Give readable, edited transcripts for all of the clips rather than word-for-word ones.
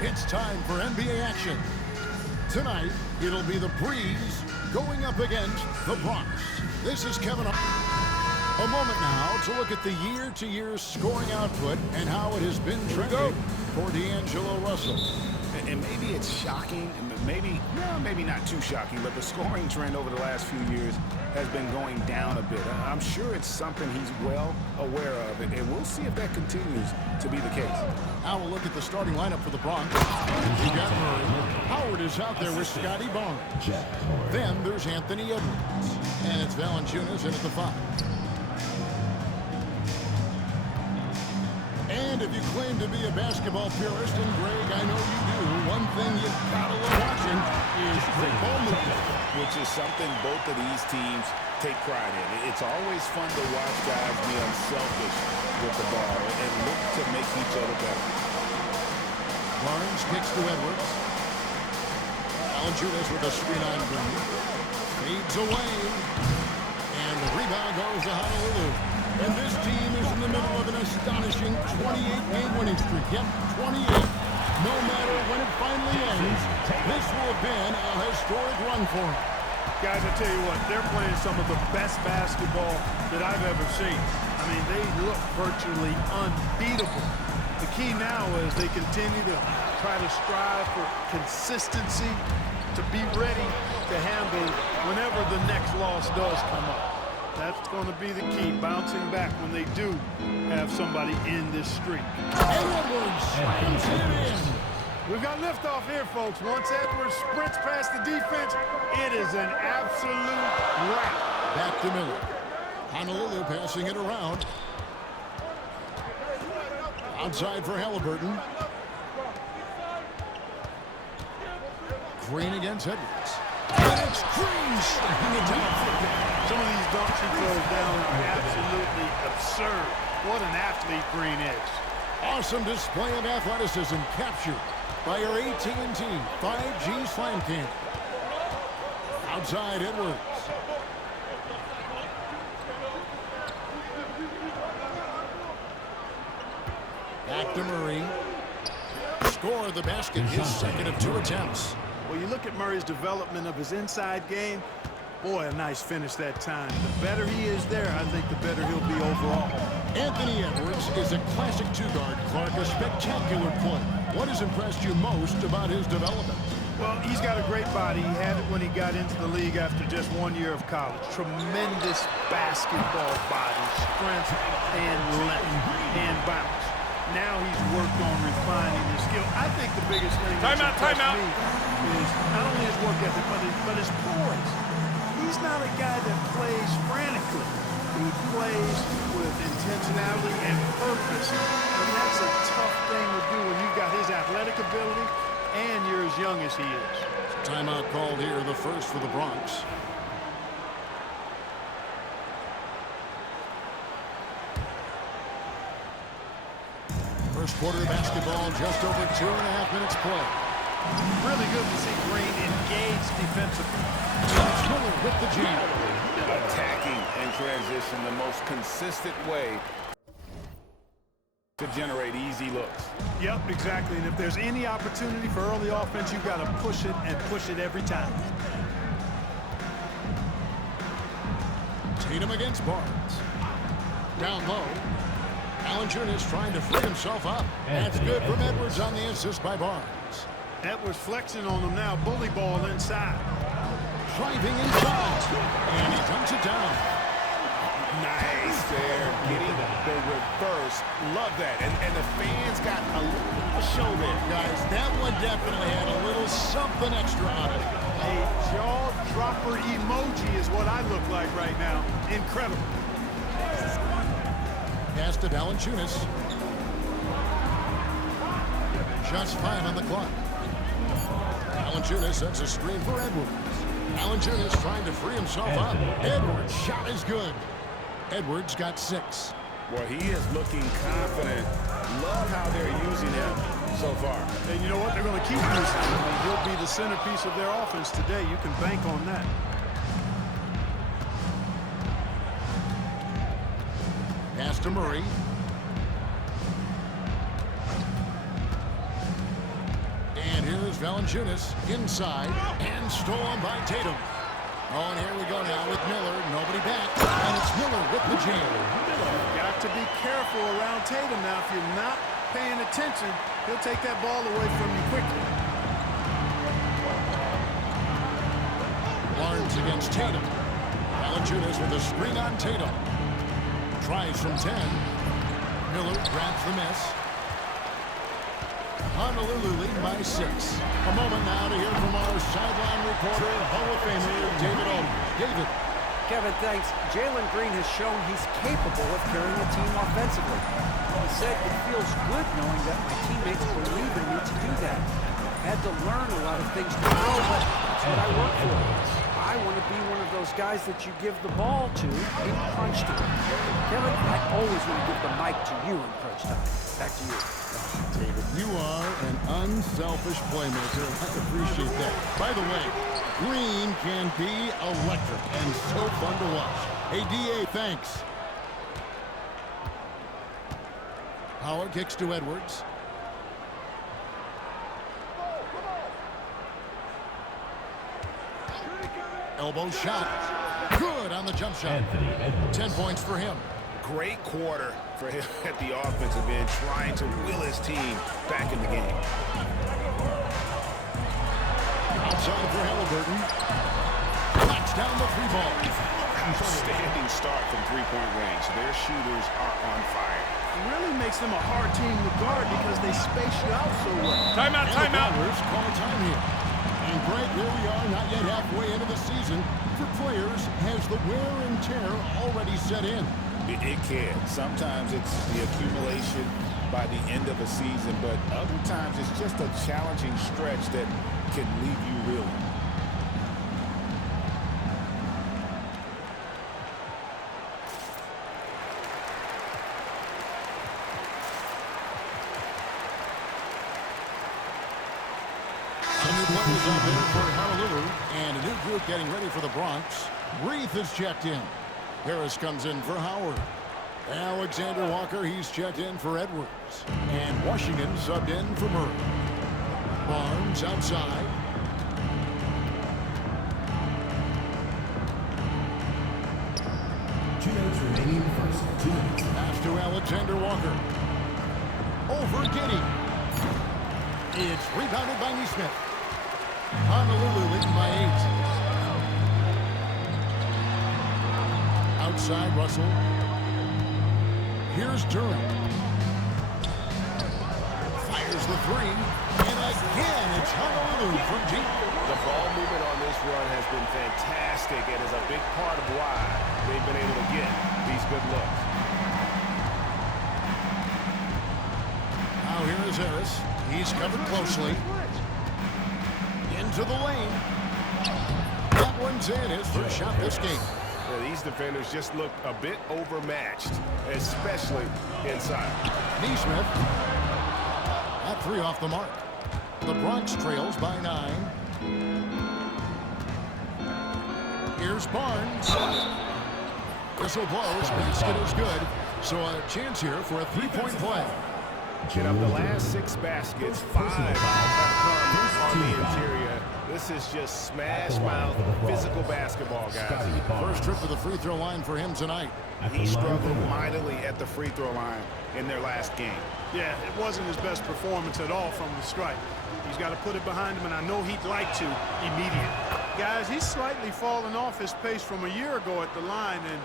It's time for NBA action. Tonight, it'll be the Breeze going up against the Bronx. This is Kevin. A moment now to look at the year-to-year scoring output and how it has been trending for D'Angelo Russell. And maybe it's shocking, and maybe not too shocking, but the scoring trend over the last few years has been going down a bit. I'm sure it's something he's well aware of, and we'll see if that continues to be the case. Now we'll look at the starting lineup for the Bronx. You got Murray. Howard is out there with Scotty Barnes. Then there's Anthony Edwards. And it's Valanciunas in at the 5. And if you claim to be a basketball purist, and Greg, I know you do, one thing you've got to love watching is great ball movement, which is something both of these teams take pride in. It's always fun to watch guys be unselfish with the ball and look to make each other better. Barnes kicks to Edwards. Valanciunas with a screen on Green. Fades away. And the rebound goes to Honolulu. And this team is in the middle of an astonishing 28-game winning streak. Yep, 28. No matter when it finally ends, this will have been a historic run for them. Guys, I tell you what, they're playing some of the best basketball that I've ever seen. I mean, they look virtually unbeatable. The key now is they continue to try to strive for consistency, to be ready to handle whenever the next loss does come up. That's going to be the key, bouncing back when they do have somebody in this streak. Edwards slams it in. We've got liftoff here, folks. Once Edwards sprints past the defense, it is an absolute wrap. Back to Miller. Honolulu passing it around. Outside for Halliburton. Green against Edwards. And it's Green sliding it down. Some of these dunks he throws down are absolutely absurd. What an athlete Green is. Awesome display of athleticism captured by our AT&T 5G Slam Cam. Outside Edwards. Back to Murray. Score the basket, his second of 2 attempts. Well, you look at Murray's development of his inside game. Boy, a nice finish that time. The better he is there, I think the better he'll be overall. Anthony Edwards is a classic 2-guard, Clark, a spectacular player. What has impressed you most about his development? Well, he's got a great body. He had it when he got into the league after just 1 year of college. Tremendous basketball body, strength, and length, and bounce. Now he's worked on refining his skill. I think the biggest thing that's impressed me is not only his work ethic, but his poise. He's not a guy that plays frantically. He plays with intentionality and purpose. And that's a tough thing to do when you've got his athletic ability and you're as young as he is. Timeout called here, the first for the Bronx. First quarter of basketball, just over 2.5 minutes play. Really good to see Green engaged defensively. Miller with the jam. Attacking in transition, the most consistent way to generate easy looks. Yep, exactly. And if there's any opportunity for early offense, you've got to push it and push it every time. Tatum against Barnes. Down low. Valanciunas trying to free himself up. That's good from Edwards on the assist by Barnes. Edwards flexing on him now. Bully ball inside. Driving inside. And he dunks it down. Nice there. Getting the reverse. Love that. And the fans got a little show there. Guys, that one definitely had a little something extra on it. A jaw-dropper emoji is what I look like right now. Incredible. Pass to Valanciunas. Just 5 on the clock. Valanciunas sets a screen for Edwards. Valanciunas trying to free himself up. Edwards' shot is good. Edwards got 6. Well, he is looking confident. Love how they're using him so far. And you know what? They're going to keep using him. He'll be the centerpiece of their offense today. You can bank on that. Pass to Murray. Here's Valanciunas inside and stolen by Tatum. Oh, and here we go now with Miller. Nobody back. And it's Miller with the jam. Got to be careful around Tatum now. If you're not paying attention, he'll take that ball away from you quickly. Barnes against Tatum. Valanciunas with a screen on Tatum. Tries from 10. Miller grabs the miss. Honolulu leading by 6. A moment now to hear from our sideline reporter, Hall of Famer David Aldridge. David. Kevin, thanks. Jalen Green has shown he's capable of carrying a team offensively. He said it feels good knowing that my teammates believe in me to do that. Had to learn a lot of things to grow, but that's what I work for. I want to be one of those guys that you give the ball to in crunch time. Kevin, I always want to give the mic to you in crunch time. Back to you. David, you are an unselfish playmaker. I appreciate that. By the way, Green can be electric and so fun to watch. Hey, DA, thanks. Howard kicks to Edwards. Elbow shot. Good on the jump shot. 10 points for him. Great quarter for him at the offensive end, trying to will his team back in the game. Outside for Halliburton. Knocks down the 3 ball. Outstanding start from three-point range. Their shooters are on fire. It really makes them a hard team to guard because they space you out so well. Timeout, timeout. Call time here. And Greg, here we are, not yet halfway into the season. For players, has the wear and tear already set in? It can. Sometimes it's the accumulation by the end of a season, but other times it's just a challenging stretch that can leave you reeling. Players out there for Honolulu, and a new group getting ready for the Bronx. Reith is checked in. Harris comes in for Howard. Alexander Walker, he's checked in for Edwards. And Washington subbed in for Murray. Barnes outside. Pass to Alexander Walker. Over Giddey. It's rebounded by Neesmith. Honolulu leading by 8. Outside Russell. Here's Durant. Fires the 3. And again, it's Honolulu from deep. The ball movement on this run has been fantastic and is a big part of why they've been able to get these good looks. Now here is Harris. He's covered closely. Into the lane. That one's in. His first shot this game. Yeah, these defenders just look a bit overmatched, especially inside. Neesmith. That 3 off the mark. The Bronx trails by 9. Here's Barnes. Whistle blows. Basket is good. So a chance here for a 3-point play. And of the last 6 baskets, 5 have come on the interior. This is just smash-mouth physical basketball, guys. First trip to the free throw line for him tonight. He struggled mightily at the free throw line in their last game. Yeah, it wasn't his best performance at all from the stripe. He's got to put it behind him, and I know he'd like to immediately. Guys, he's slightly fallen off his pace from a year ago at the line, and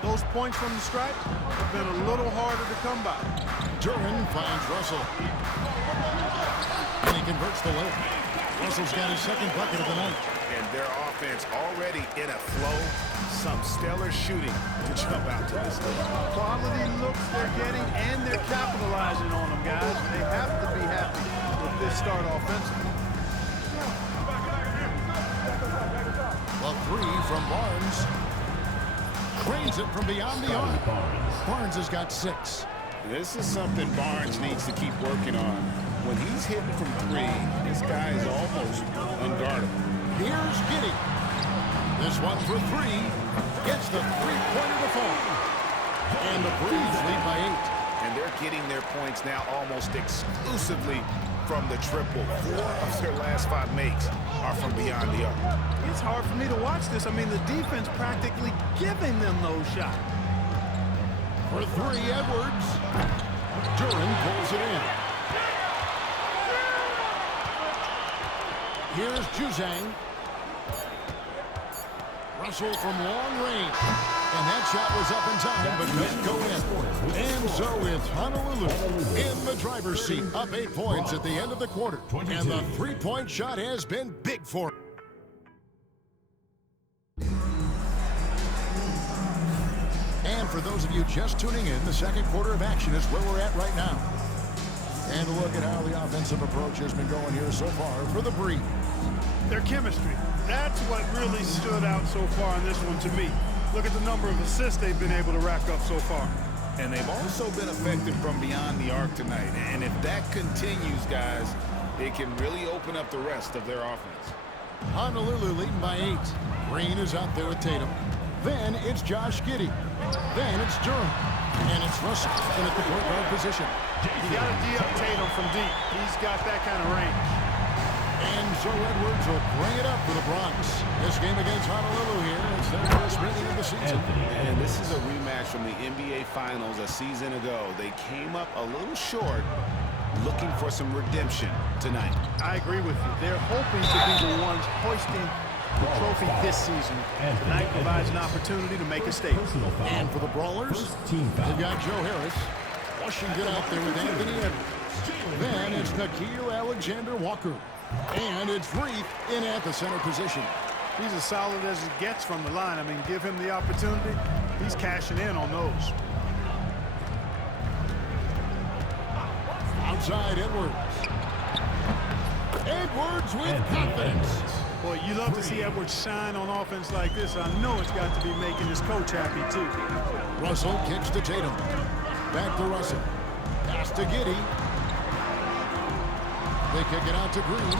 those points from the stripe have been a little harder to come by. Duran finds Russell. And he converts the layup. Russell's got his second bucket of the night. And their offense already in a flow. Some stellar shooting to jump out to this league. Quality looks they're getting, and they're capitalizing on them, guys. They have to be happy with this start offensively. The 3 from Barnes. Cranes it from beyond the arc. Barnes has got 6. This is something Barnes needs to keep working on. When he's hitting from 3, this guy is almost unguardable. Here's Giddey. This one for 3. Gets the 3-pointer to fall. And the Braves lead by 8. and they're getting their points now almost exclusively from the triple. 4 of their last 5 makes are from beyond the arc. It's hard for me to watch this. I mean, the defense practically giving them those shots. For 3, Edwards. Duran pulls it in. Here's Juzang. Russell from long range. And that shot was up in time, but doesn't go in. And so it's Honolulu in the driver's seat, up 8 points at the end of the quarter. And the 3-point shot has been big for him. And for those of you just tuning in, the second quarter of action is where we're at right now. And look at how the offensive approach has been going here so far for the Breeze. Their chemistry. That's what really stood out so far in this one to me. Look at the number of assists they've been able to rack up so far. And they've also been effective from beyond the arc tonight. And if that continues, guys, it can really open up the rest of their offense. Honolulu leading by 8. Green is out there with Tatum. Then it's Josh Giddey. Then it's Durham. And it's Russell in at the point guard position. You got to D-up Tatum from deep. He's got that kind of range. And so Edwards will bring it up for the Bronx. This game against Honolulu here, it's their first meeting of the season. And this is a rematch from the NBA Finals a season ago. They came up a little short, looking for some redemption tonight. I agree with you. They're hoping to be the ones hoisting the trophy this season. Tonight provides an opportunity to make a statement. And for the Brawlers, they've got Joe Harris. Washington out there with Anthony Edwards. Then it's Nickeil Alexander-Walker. And it's Reef in at the center position. He's as solid as it gets from the line. I mean, give him the opportunity. He's cashing in on those. Outside Edwards. Edwards with confidence. Boy, you love to see Edwards shine on offense like this. I know it's got to be making his coach happy, too. Russell kicks to Tatum. Back to Russell. Pass to Giddey. They kick it out to Green.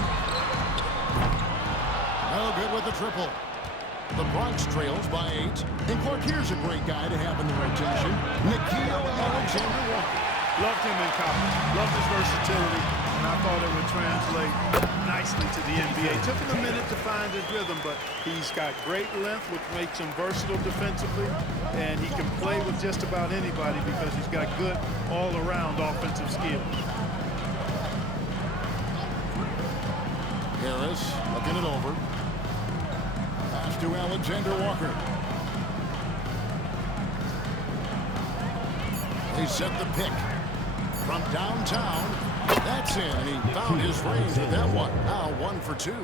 No good with the triple. The Bronx trails by 8. And Clark, here's a great guy to have in the rotation. Nickeil Alexander-Walker. Loved him in college. Loved his versatility. And I thought it would translate nicely to the NBA. Took him a minute to find his rhythm, but he's got great length, which makes him versatile defensively. And he can play with just about anybody because he's got good all-around offensive skills. Harris looking it over. Pass to Alexander-Walker. They set the pick from downtown. That's in, and he found his range with that one. Now 1 for 2.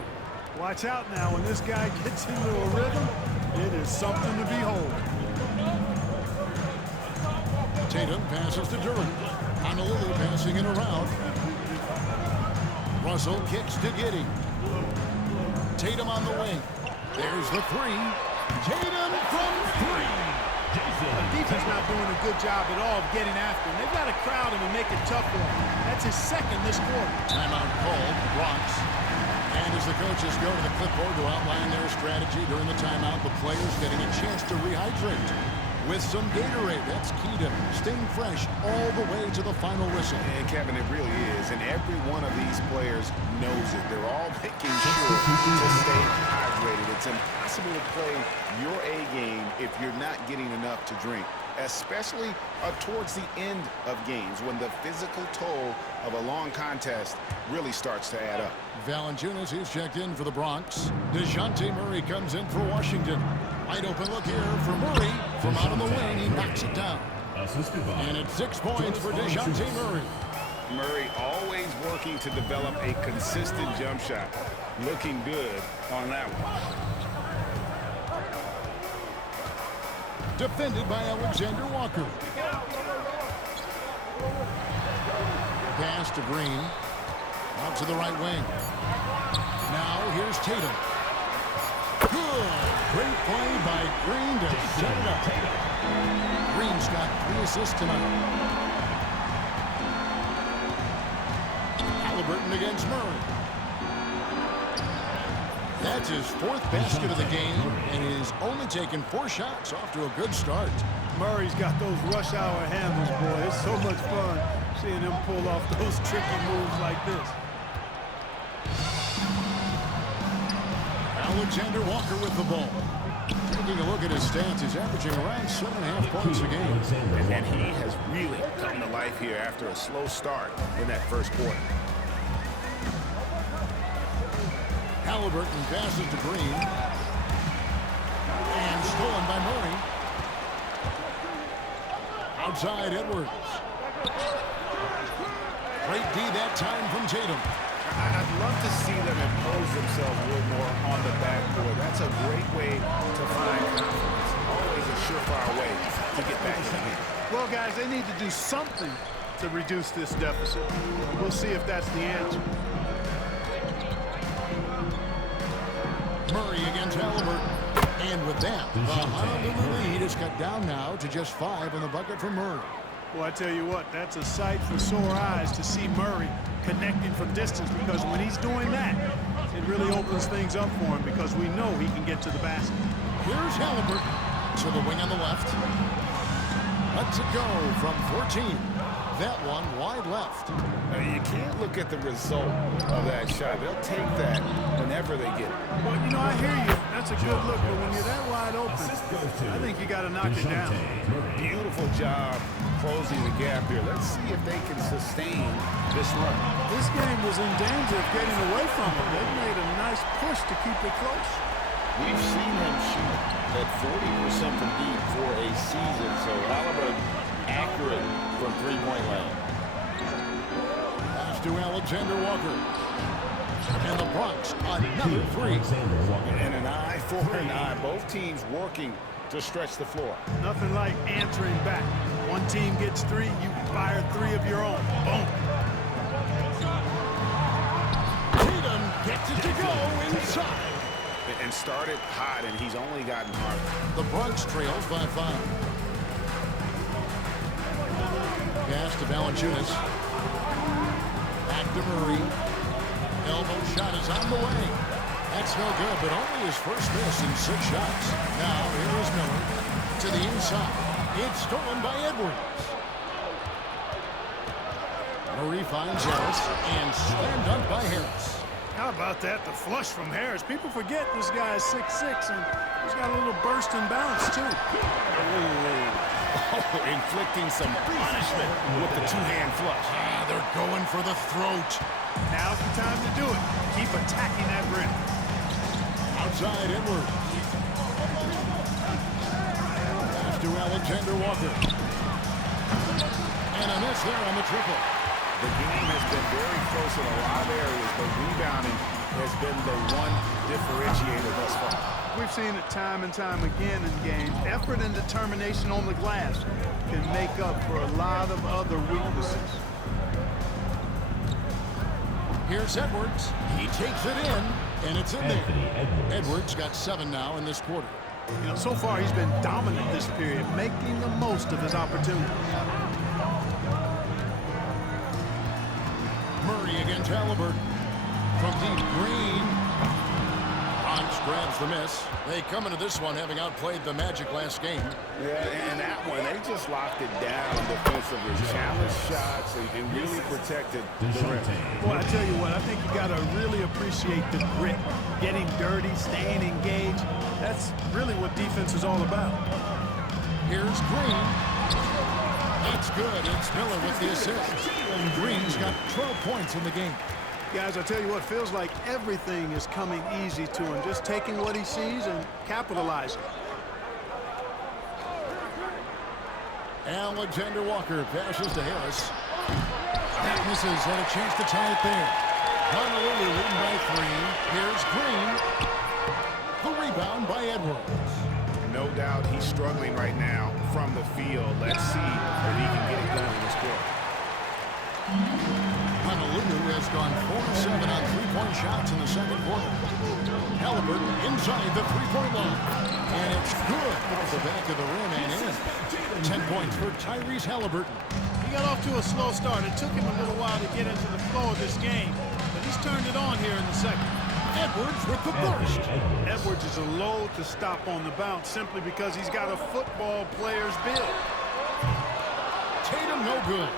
Watch out now. When this guy gets into a rhythm, it is something to behold. Tatum passes to Duran. Honolulu passing it around. Russell kicks to Giddey. Tatum on the wing. There's the 3. Tatum from 3. The defense not doing a good job at all of getting after him. They've got to crowd him and make it tough for him. That's his second this quarter. Timeout called, Bronx. And as the coaches go to the clipboard to outline their strategy during the timeout, the players getting a chance to rehydrate with some Gatorade. That's key to staying fresh all the way to the final whistle. And Kevin, it really is. And every one of these players knows it. They're all making sure to stay hydrated. It's impossible to play your A game if you're not getting enough to drink, especially towards the end of games when the physical toll of a long contest really starts to add up. Valanciunas, he's checked in for the Bronx. DeJounte Murray comes in for Washington. Wide open look here for Murray. From out on the wing, he knocks it down. And it's 6 points for DeJounte Murray. Murray always working to develop a consistent jump shot. Looking good on that one. Defended by Alexander-Walker. Pass to Green. Out to the right wing. Now here's Tatum. Good. Great play by Green to set it up. Green's got 3 assists tonight. Halliburton against Murray. That's his 4th basket of the game, and he's only taken 4 shots off to a good start. Murray's got those rush hour handles, boy. It's so much fun seeing him pull off those tricky moves like this. Alexander Walker with the ball. Taking a look at his stats, he's averaging around 7.5 points a game. And he has really come to life here after a slow start in that first quarter. Halliburton passes to Green. And stolen by Murray. Outside Edwards. Great D that time from Tatum. I'd love to see them impose themselves a little more on the backboard. That's a great way to find confidence. Always a surefire way to get back in the game. Well, guys, they need to do something to reduce this deficit. We'll see if that's the answer. Murray against Halliburton. And with that, the Honolulu lead is cut down now to just 5 on the bucket for Murray. Well, I tell you what, that's a sight for sore eyes to see Murray connecting from distance, because when he's doing that, it really opens things up for him because we know he can get to the basket. Here's Halliburton to the wing on the left. Lets it go from 14. That one wide left. You can't look at the result of that shot. They'll take that whenever they get it. Well, you know, I hear you. That's a good look, but when you're that wide open, I think you got to knock it down. Beautiful job closing the gap here. Let's see if they can sustain this run. This game was in danger of getting away from them. They made a nice push to keep it close. We've seen him shoot at 40% from deep for a season, so Halliburton accurate from three-point land. Pass to Alexander Walker. And the Bronx, another three. And an eye for an eye. Both teams working to stretch the floor. Nothing like answering back. One team gets 3, you fire 3 of your own. Boom. Tatum gets it to go inside. And started hot, and he's only gotten harder. The Bronx trails by 5. Pass to Valanciunas. Back to Murray. Elbow shot is on the way. That's no good, but only his first miss in 6 shots. Now, here is Miller to the inside. It's stolen by Edwards. Murray finds Harris and slam dunk by Harris. How about that? The flush from Harris. People forget this guy is 6'6", and he's got a little burst and bounce, too. Oh, inflicting some punishment with the two-hand flush. They're going for the throat. Now's the time to do it. Keep attacking that rim. Outside Edwards. Pass to Alexander Walker. And a miss there on the triple. The game has been very close in a lot of areas, but rebounding has been the one differentiator thus far. We've seen it time and time again in games. Effort and determination on the glass can make up for a lot of other weaknesses. Here's Edwards. He takes it in, and it's in there. Edwards got 7 now in this quarter. You know, so far he's been dominant this period, making the most of his opportunities. Murray against Halliburton. From deep, Green. Bronx grabs the miss. They come into this one having outplayed the Magic last game. Yeah, and that one, they just locked it down defensively. Challenged shots and really protected the rim. Boy, I tell you what, I think you got to really appreciate the grit. Getting dirty, staying engaged. That's really what defense is all about. Here's Green. That's good. It's Miller with the assist. Green's got 12 points in the game. Guys, I tell you what, feels like everything is coming easy to him. Just taking what he sees and capitalizing. Alexander Walker passes to Harris. That misses, and a chance to tie it there. Honolulu leading by 3. Here's Green. The rebound by Edwards. No doubt he's struggling right now from the field. Let's see if he can get it going this quarter. Honolulu has gone 4-7 on three-point shots in the second quarter. Halliburton inside the three-point line. And it's good off the back of the rim and in. 10 points for Tyrese Halliburton. He got off to a slow start. It took him a little while to get into the flow of this game, but he's turned it on here in the second. Edwards with the burst. Edwards is a load to stop on the bounce simply because he's got a football player's build. Tatum no good.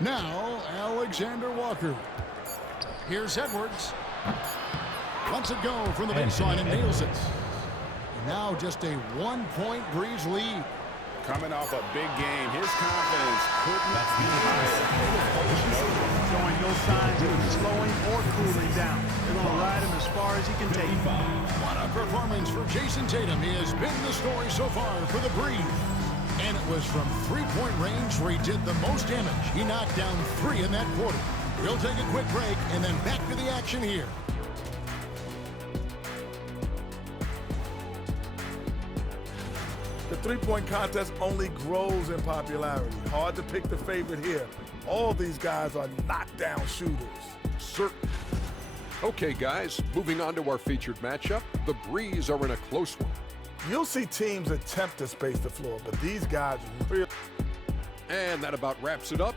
Now, Alexander Walker. Here's Edwards. Lets it go from the baseline and nails it. Now just a 1-point Breeze lead. Coming off a big game, his confidence couldn't be higher. Showing no signs of slowing or cooling down. They're going to ride him as far as he can take. What a performance for Jason Tatum. He has been the story so far for the Breeze. And it was from three-point range where he did the most damage. He knocked down 3 in that quarter. We'll take a quick break and then back to the action here. The three-point contest only grows in popularity. Hard to pick the favorite here. All these guys are knockdown shooters. Certain. Okay, guys, moving on to our featured matchup. The Breeze are in a close one. You'll see teams attempt to space the floor, but these guys really... And that about wraps it up.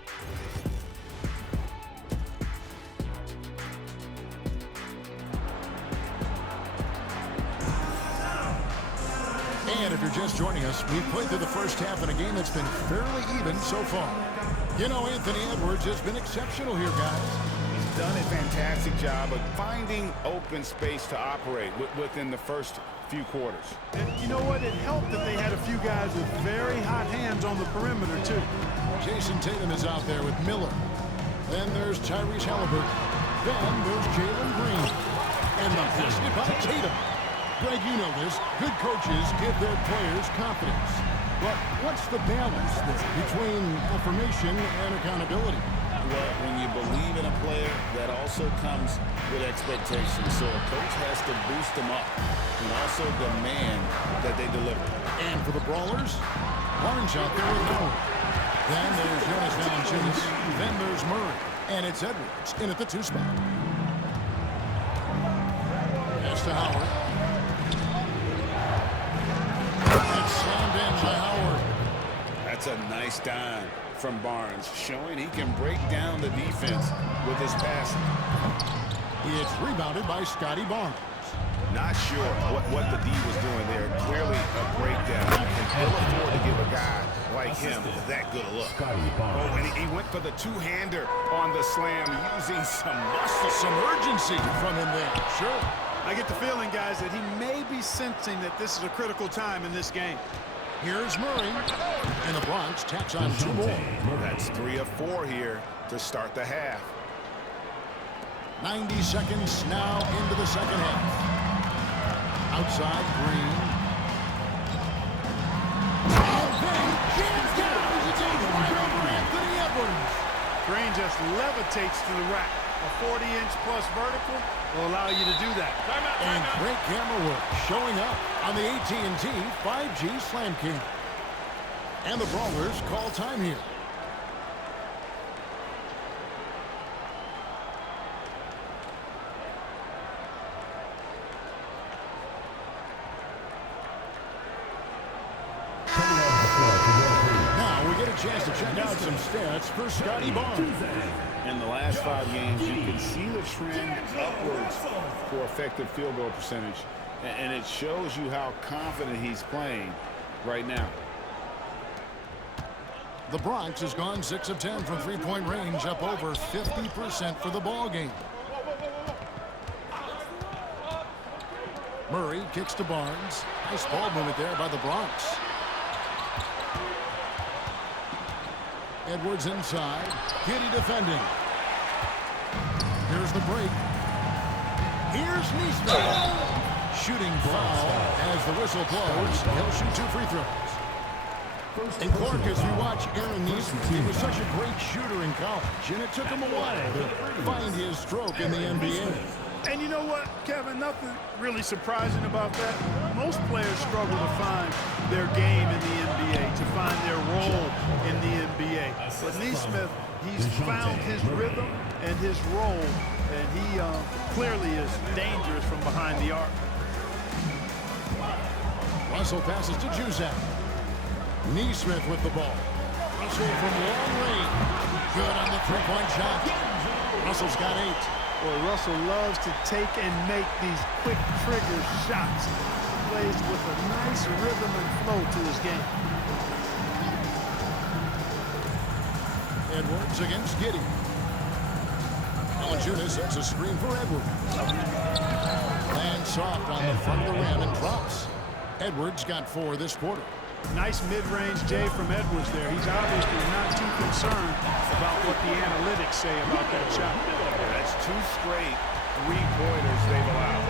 And if you're just joining us, we've played through the first half in a game that's been fairly even so far. You know, Anthony Edwards has been exceptional here, guys. He's done a fantastic job of finding open space to operate within the first few quarters. And you know what? It helped that they had a few guys with very hot hands on the perimeter, too. Jason Tatum is out there with Miller. Then there's Tyrese Halliburton. Then there's Jalen Green. And the basket by Tatum. Greg, you know this. Good coaches give their players confidence. But what's the balance there between affirmation and accountability? Well, when you believe in a player, that also comes with expectations. So a coach has to boost them up and also demand that they deliver. And for the Brawlers, Barnes out there with Howard. Then there's Jonas Valanciunas. Then there's Murray. And it's Edwards in at the 2 spot. Pass to Howard. And slammed in by Howard. That's a nice dime from Barnes, showing he can break down the defense with his passing. It's rebounded by Scotty Barnes. Not sure what the D was doing there. Clearly a breakdown. You can ill afford to give a guy like him that good a look. Oh, and he went for the two-hander on the slam, using some muscle. Some urgency from him there. Sure. I get the feeling, guys, that he may be sensing that this is a critical time in this game. Here's Murray. And the Bronx tacks on 2 more. That's 3 of 4 here to start the half. 90 seconds now into the second half. Outside Green. And then jams down as it goes right over Anthony Edwards. Green just levitates to the rack. A 40-inch plus vertical will allow you to do that. And great camera work showing up on the AT&T 5G Slam King. And the Brawlers call time here. Now we get a chance to check out some stats for Scotty Barnes. In the last 5 games, you can see the trend upwards for effective field goal percentage. And it shows you how confident he's playing right now. The Bronx has gone 6 of 10 from three-point range, up over 50% for the ball game. Murray kicks to Barnes. Nice ball movement there by the Bronx. Edwards inside. Giddy defending. Here's the break. Here's Neesmith. Shooting foul as the whistle blows. He'll shoot 2 free throws. And Clark, as we watch Aaron Neesmith, he was such a great shooter in college, and it took him a while to find his stroke in the NBA. And you know what, Kevin, nothing really surprising about that. Most players struggle to find their game in the NBA, to find their role in the NBA. But Neesmith, he's found his rhythm and his role, and he clearly is dangerous from behind the arc. Russell passes to Juzak. Neesmith with the ball. Russell from long range. Good on the three-point shot. Russell's got 8. Boy, Russell loves to take and make these quick trigger shots. He plays with a nice rhythm and flow to his game. Edwards against Giddey. Valanciunas sets a screen for Edwards. Lands soft on the front of the rim and drops. Edwards got 4 this quarter. Nice mid-range J from Edwards there. He's obviously not too concerned about what the analytics say about that shot. That's 2 straight three-pointers they've allowed.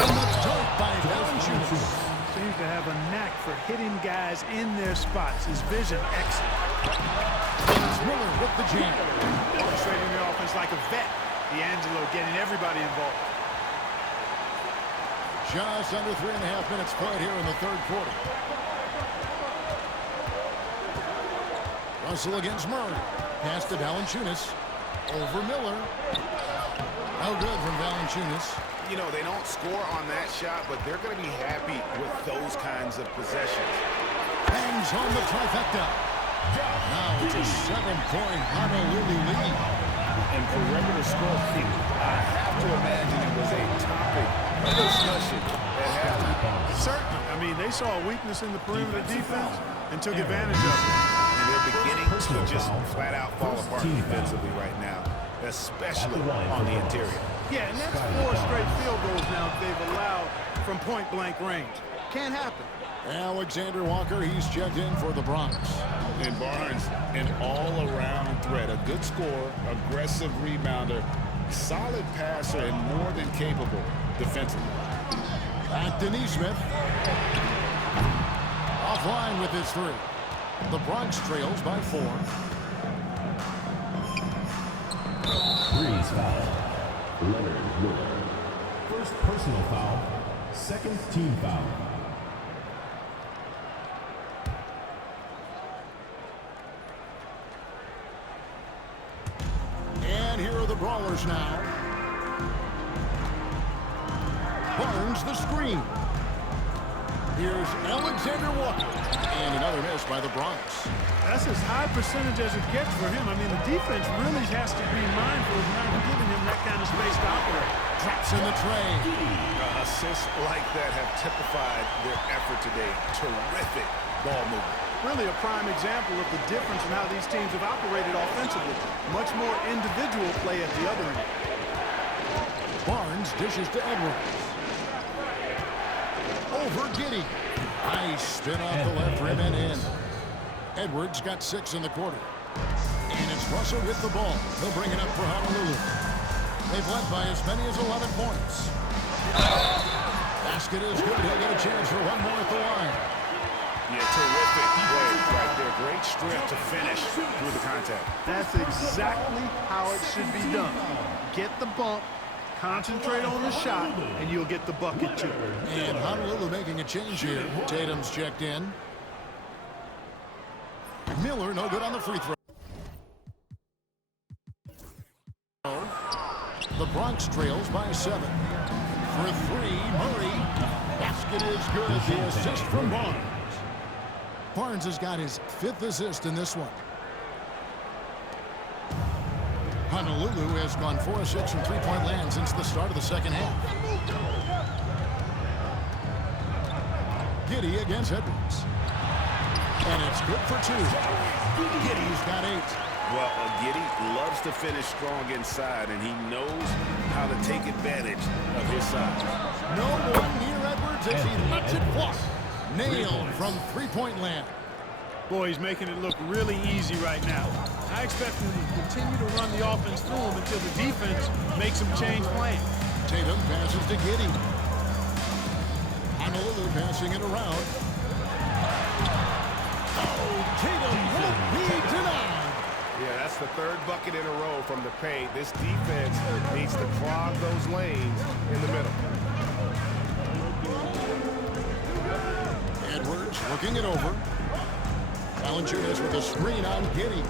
And the dunk by Valanciunas. Seems to have a knack for hitting guys in their spots. His vision excellent. James Miller with the jam. Orchestrating the offense like a vet. D'Angelo getting everybody involved. Just under 3.5 minutes played here in the third quarter. Russell against Murray. Pass to Valanciunas. Over Miller. No good from Valanciunas. You know, they don't score on that shot, but they're going to be happy with those kinds of possessions. Hangs on the trifecta. Now it's a 7-point Honolulu lead. And perimeter scoring, I have to imagine it was a topic of discussion at halftime. Certainly. I mean, they saw a weakness in the perimeter defense and took advantage of it. And they're beginning to just flat out fall apart defensively right now, especially on the interior. Yeah, and that's 4 straight field goals now they've allowed from point-blank range. Can't happen. Alexander Walker, he's checked in for the Bronx. And Barnes, an all-around threat. A good scorer, aggressive rebounder, solid passer, and more than capable defensively. Back to Nesmith. Offline with his 3. The Bronx trails by 4. Freeze foul. Leonard Miller. First personal foul. Second team foul. And here are the brawlers now. Barnes the screen. Here's Alexander Walker. And another miss by the Bronx. That's as high percentage as it gets for him. I mean, the defense really has to be mindful of not giving him that kind of space to operate. Drops in the tray. Assists like that have typified their effort today. Terrific ball movement. Really a prime example of the difference in how these teams have operated offensively. Much more individual play at the other end. Barnes dishes to Edwards. Over Giddey. Nice spin off the left rim and in. Edwards got 6 in the quarter. And it's Russell with the ball. He'll bring it up for Honolulu. They've led by as many as 11 points. Basket is good. He'll get a chance for one more at the line. Yeah, terrific play right there. Great strength to finish through the contact. That's exactly how it should be done. Get the bump, concentrate on the shot, and you'll get the bucket too. And Honolulu making a change here. Tatum's checked in. Miller no good on the free throw. The Bronx trails by 7. For 3, Murray. Basket is good. The assist from Barnes. Barnes has got his 5th assist in this one. Honolulu has gone 4 of 6 from three-point land since the start of the second half. Giddey against Edwards. And it's good for 2. Giddey's got 8. Well, Giddey loves to finish strong inside, and he knows how to take advantage of his size. No one near Edwards as he lets it fly. Nailed from three-point land. Boy, he's making it look really easy right now. I expect him to continue to run the offense through him until the defense makes him change plans. Tatum passes to Giddey. Honolulu passing it around. Oh, Tatum won't be denied. Yeah, that's the 3rd bucket in a row from the paint. This defense needs to clog those lanes in the middle. Edwards looking it over. Valanciunas with a screen on Giddey.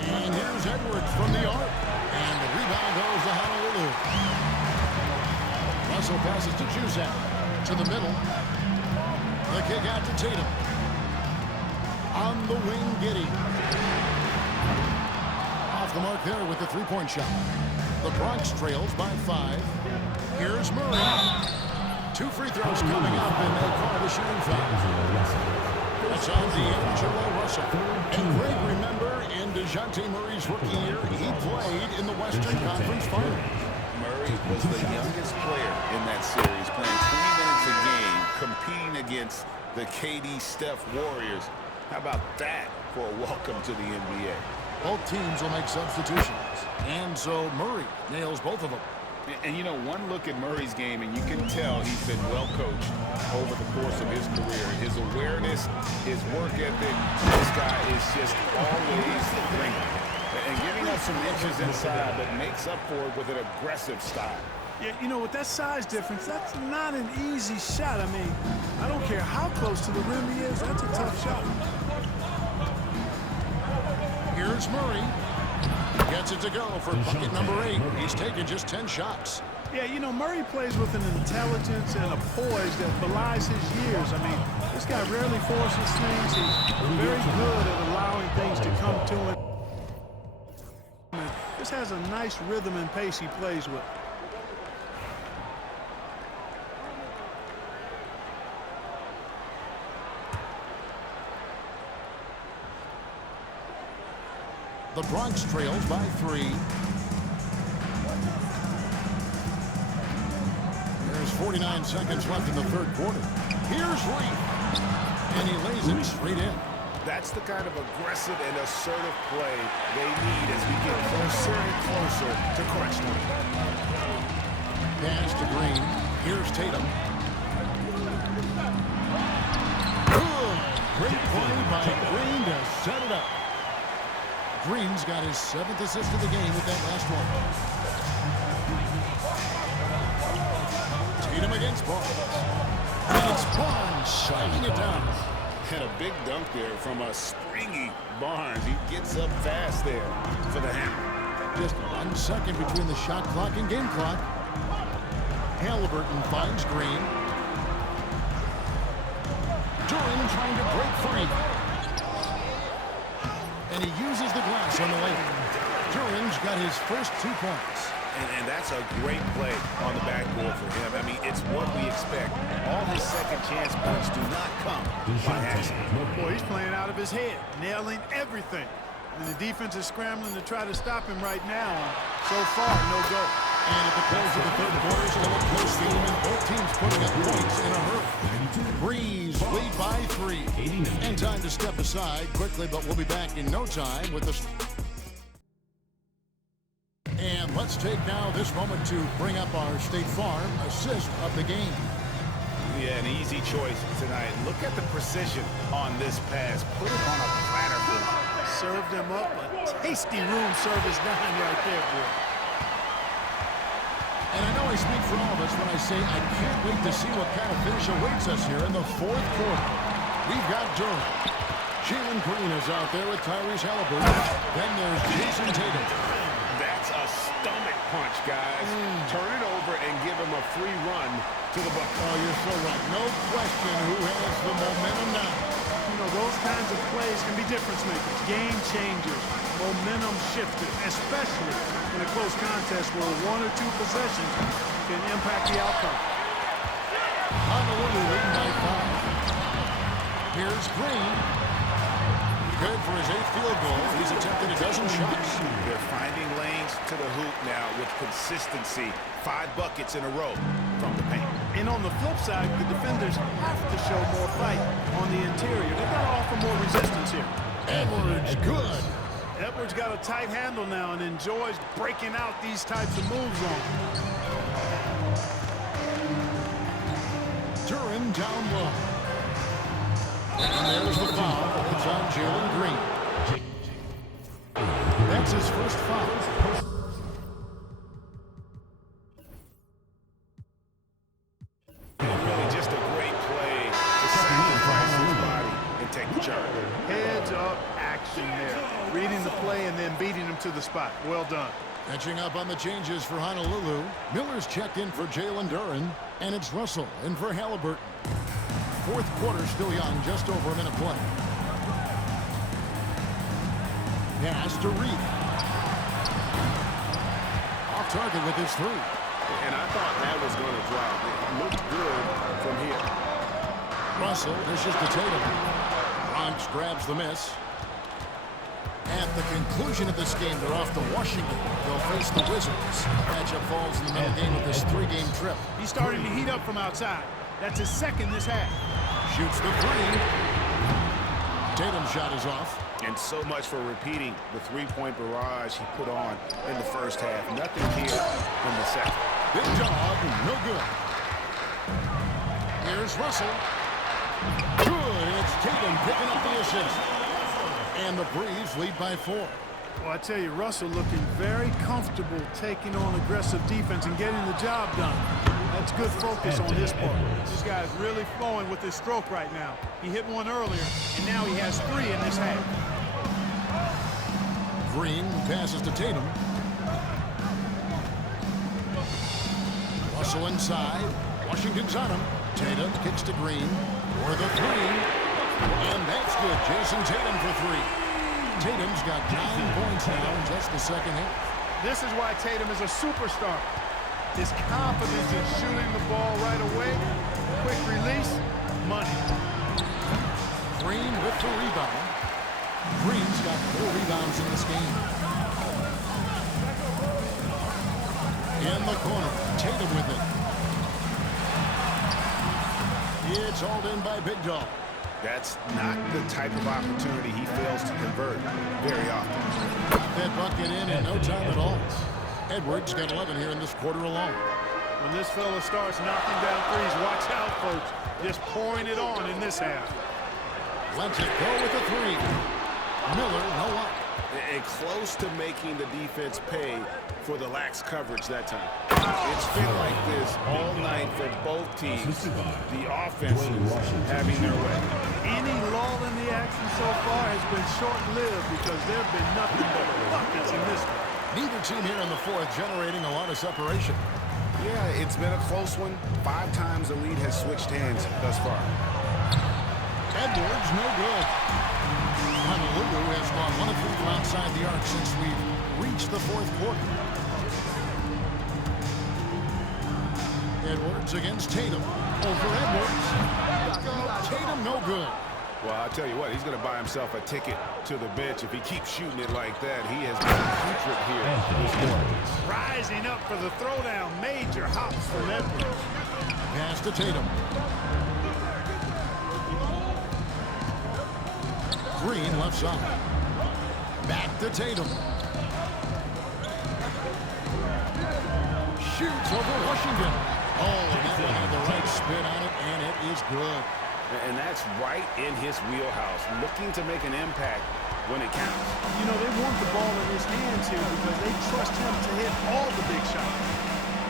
And here's Edwards from the arc. And the rebound goes to Honolulu. Russell passes to Juzak. To the middle. The kick out to Tatum. On the wing, Giddey. Off the the mark there with the three-point shot. The Bronx trails by 5. Here's Murray. 2 free throws coming up, and they call the shooting foul. That's on D'Angelo Russell. And Greg, remember, in DeJounte Murray's rookie year, he played in the Western Conference Finals. Murray was the youngest player in that series, playing 20 minutes a game, competing against the KD Steph Warriors. How about that for a welcome to the NBA? Both teams will make substitutions. And so Murray nails both of them. And, you know, one look at Murray's game, and you can tell he's been well coached over the course of his career. His awareness, his work ethic, this guy is just always bringing. And giving up some inches inside, but makes up for it with an aggressive style. Yeah, you know, with that size difference, that's not an easy shot. I mean, I don't care how close to the rim he is, that's a tough shot. Here's Murray. Gets it to go for bucket number 8. He's taken just 10 shots. Yeah, you know, Murray plays with an intelligence and a poise that belies his years. I mean, this guy rarely forces things. He's very good at allowing things to come to him. This has a nice rhythm and pace he plays with. The Bronx trails by 3. There's 49 seconds left in the third quarter. Here's Reed. And he lays it straight in. That's the kind of aggressive and assertive play they need as we get closer and closer to crunch time. Pass to Green. Here's Tatum. Great play by Green to set it up. Green's got his 7th assist of the game with that last one. Tatum against Barnes. And it's Barnes shining it down. And a big dunk there from a springy Barnes. He gets up fast there for the hammer. Just 1 second between the shot clock and game clock. Halliburton finds Green. Duran trying to break free. And he uses the glass on the way. Duran's got his first 2 points. And that's a great play on the backboard for him. I mean, it's what we expect. All his second chance points do not come by accident. Boy, he's playing out of his head, nailing everything. And the defense is scrambling to try to stop him right now. So far, no go. And at the close of the third quarter, still a close game, and both teams putting up points in a hurry. Breeze lead by 3. And time to step aside quickly, but we'll be back in no time with the... And let's take now this moment to bring up our State Farm assist of the game. Yeah, an easy choice tonight. Look at the precision on this pass. Put it on a platter for him. Served him up a tasty room service dime right there, boy. And I know I speak for all of us when I say I can't wait to see what kind of finish awaits us here in the fourth quarter. We've got Durham. Jalen Green is out there with Tyrese Halliburton. Then there's Jason Tatum. That's a stomach punch, guys. Turn it over and give him a free run to the bucket. Oh, you're so right. No question who has the momentum now. You know, those kinds of plays can be difference makers, game changers, momentum shifters, especially in a close contest where 1 or 2 possessions can impact the outcome. Honolulu leading by 5. Here's Green. Good for his 8th field goal. He's attempted a dozen shots. They're finding lanes to the hoop now with consistency. 5 buckets in a row from the paint. And on the flip side, the defenders have to show more fight on the interior. They've got to offer more resistance here. Edwards, good. Edwards got a tight handle now and enjoys breaking out these types of moves on him. Duran down low. And there's the foul. It's on Jalen Green. That's his first foul. Really just a great play to sacrifice his body and take the charge. Heads up action there. Reading the play and then beating him to the spot. Well done. Catching up on the changes for Honolulu. Miller's checked in for Jalen Duran. And it's Russell in for Halliburton. Fourth quarter still young, just over a minute play. Pass to Reed. target with his three. And I thought that was going to drop. It looked good from here. Russell dishes to Tatum. Bronx grabs the miss. At the conclusion of this game, they're off to Washington. They'll face the Wizards. Matchup falls in the middle game of this three-game trip. He's starting to heat up from outside. That's his second this half. Shoots the three. Tatum's shot is off. And so much for repeating the three-point barrage he put on in the first half. Nothing here in the second. Big dog, no good. Here's Russell. Good, and it's Tatum picking up the assist. And the Breeze lead by 4. Well, I tell you, Russell looking very comfortable taking on aggressive defense and getting the job done. That's good focus on his part. This guy's really flowing with his stroke right now. He hit one earlier, and now he has 3 in this half. Green passes to Tatum. Russell inside. Washington's on him. Tatum kicks to Green for the 3. And that's good. Jason Tatum for 3. Tatum's got 9 points now in just the second half. This is why Tatum is a superstar. His confidence in shooting the ball right away, quick release, money. Green with the rebound. Green's got 4 rebounds in this game. In the corner, Tatum with it. It's hauled in by Big Dog. That's not the type of opportunity he fails to convert very often. That bucket in no time at all. Edwards got 11 here in this quarter alone. When this fella starts knocking down threes, watch out, folks. Just pouring it on in this half. Lets it go with the 3. Miller, no luck. And close to making the defense pay for the lax coverage that time. It's been like this all night for both teams. The offenses having their way. Any lull in the action so far has been short-lived because there have been nothing but buckets in this one. Neither team here in the fourth generating a lot of separation. Yeah, it's been a close one. 5 times the lead has switched hands thus far. Edwards, no good. Honolulu has gone 1 of 3 from outside the arc since we've reached the fourth quarter. Edwards against Tatum. Over Edwards. Tatum, no good. Well, I'll tell you what, he's going to buy himself a ticket to the bench if he keeps shooting it like that. He has been putrid here this morning. Rising up for the throwdown. Major hops from Edwards. Pass to Tatum. Green left side. Back to Tatum. Shoots over Washington. Oh, and that one had the right spin on it, and it is good. And that's right in his wheelhouse, looking to make an impact when it counts. You know, they want the ball in his hands here because they trust him to hit all the big shots.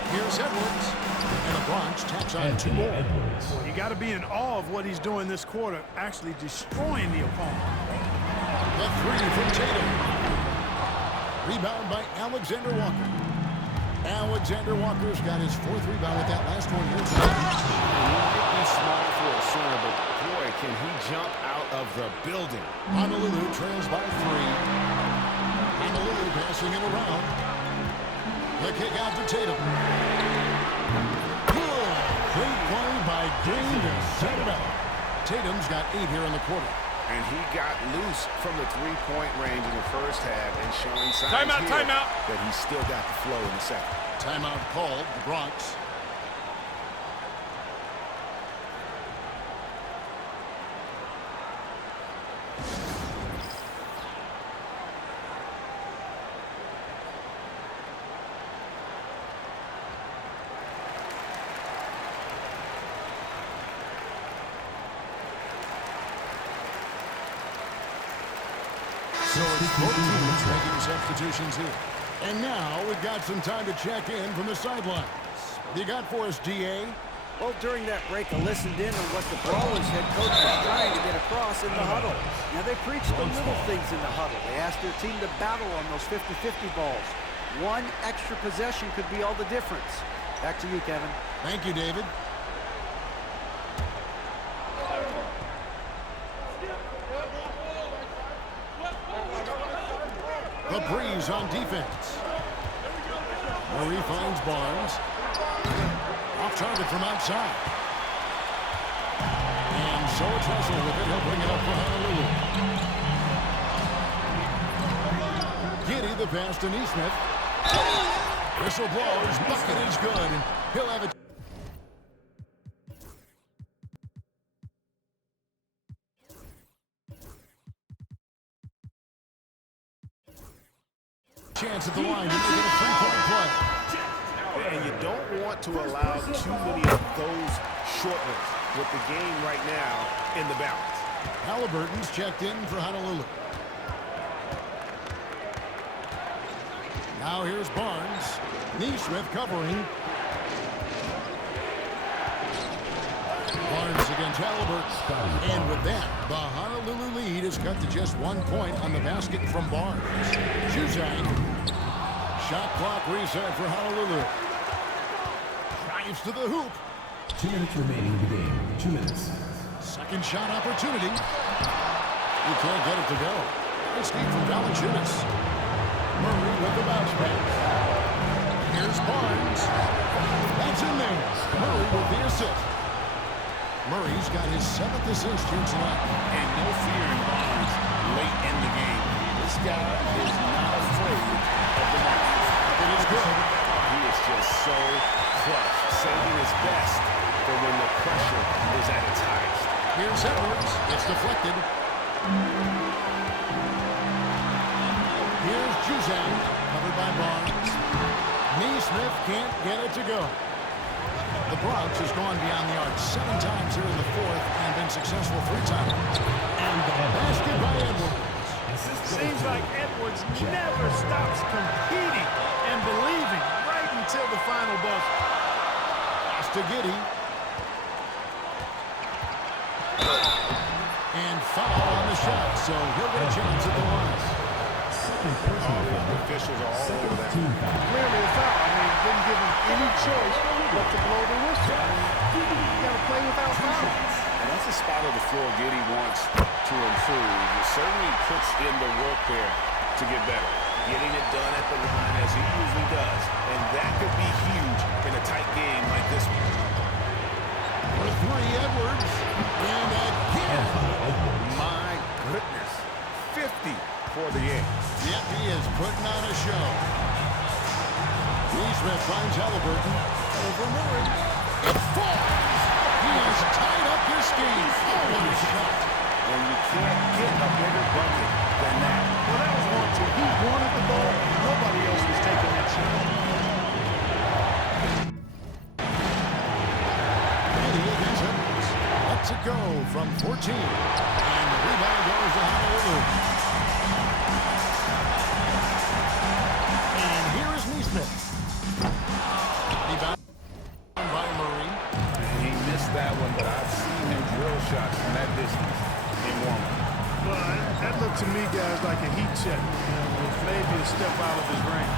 Here's Edwards. And the Bronx taps on 2 more. Well, you got to be in awe of what he's doing this quarter, actually destroying the opponent. The 3 from Tatum. Rebound by Alexander Walker. Alexander Walker's got his 4th rebound with that last one here tonight. He might be small for a center, but boy, can he jump out of the building. Honolulu trails by 3. Honolulu passing it around. The kick out to Tatum. Good. Great play by Green to set it up. Tatum's got 8 here in the quarter. And he got loose from the 3-point range in the first half and showing signs that he's still got the flow in the second. Timeout called, the Bronx. So it's both teams making substitutions here. And now we've got some time to check in from the sidelines. What do you got for us, DA? Well, during that break, I listened in on what the Brawlers head coach was trying to get across in the huddle. Now, they preached the little things in the huddle. They asked their team to battle on those 50-50 balls. 1 extra possession could be all the difference. Back to you, Kevin. Thank you, David. The Breeze on defense. Murray finds Barnes. Off target from outside. And so it's Russell with it. He'll bring it up for Honolulu. Giddey, the pass to Neesmith. Whistle blows. Bucket is good. And he'll have it. Chance at the line to make it a three-point play. And you don't want to allow too many of those short ones with the game right now in the balance. Halliburton's checked in for Honolulu. Now here's Barnes. Neesmith covering. Barnes against Halliburton. And with that, the Honolulu lead is cut to just 1 point on the basket from Barnes. Juzang. Shot clock reset for Honolulu. Drives to the hoop. 2 minutes remaining in the game. 2 minutes. Second shot opportunity. You can't get it to go. Nice feed from Valanciunas. Murray with the bounce back. Here's Barnes. That's in there. Murray with the assist. Murray's got his 7th assist here tonight. And no fear in Barnes late in the game. This guy is not afraid of the mark. It is good. He is just so clutch, saving his best for when the pressure is at its highest. Here's Edwards. It's deflected. Here's Juzang, covered by Barnes. Neesmith can't get it to go. The Bronx has gone beyond the arc 7 times here in the 4th and been successful 3 times. And the basket by Edwards. Seems like Edwards never stops competing and believing right until the final buzzer. Pass to Giddey. And foul on the shot, so he'll get a chance at the line. The officials are all over that. Clearly a foul. I mean, didn't give him any choice but to blow the whistle. You got to play without fouls. And that's a spot of the floor Giddey wants to improve. He certainly puts in the work there to get better. Getting it done at the line as he usually does. And that could be huge in a tight game like this one. For 3, Edwards. And again. My goodness. 50 for the game. Yep, he is putting on a show. Neesmith finds Halliburton. Over Murray. It falls. He has tied up this game. Oh, what a shot. And you can't get a bigger bucket than that. Well, that was 1-2. He wanted the ball. Nobody else was taking that shot. Giddey against Edwards. Lets it go from 14. And the rebound goes to Honolulu. And here is Neesmith. Rebound by Murray. He missed that one, but I've seen him drill shots from that distance in warm-up. Well, that looked to me, guys, like a heat check. With maybe a step out of his range.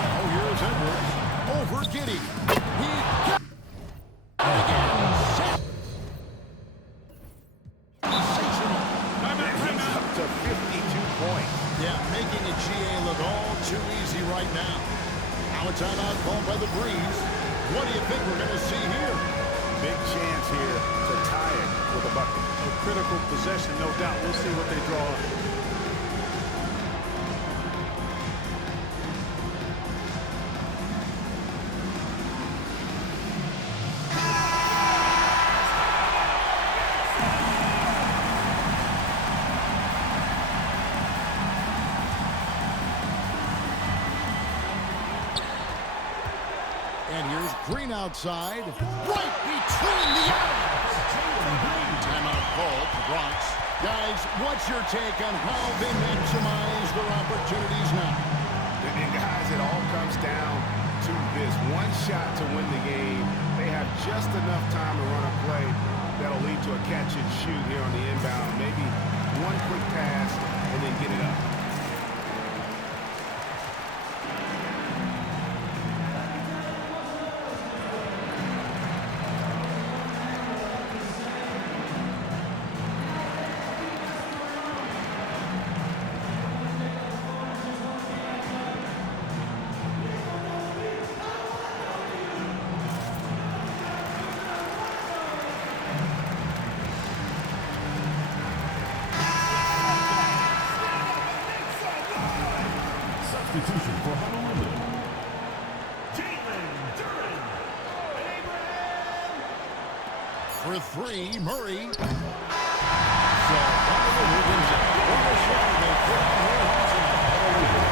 Oh, here's Edwards. Over Giddey. He got again. Sensational. He's up to 52 points. Yeah, making a GA look all too easy right now. Now a timeout called by the Breeze. What do you think we're going to see here? Big chance here to tie it with a bucket. A critical possession, no doubt. We'll see what they draw up. And here's Green outside. Right between the eyes. Timeout called for Bronx. Guys, what's your take on how they maximize their opportunities now? And guys, it all comes down to this one shot to win the game. They have just enough time to run a play that'll lead to a catch and shoot here on the inbound. Maybe one quick pass and then get it up. substitution for Honolulu, JALEN. For three, Murray. So Honolulu wins it. What a shot they put on here.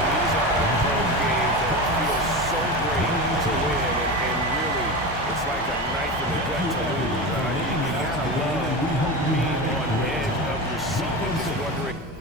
These are those games that feel so great to win, and really, it's like a knife in the gut to lose. You gotta love being on the edge of your seat and just wondering.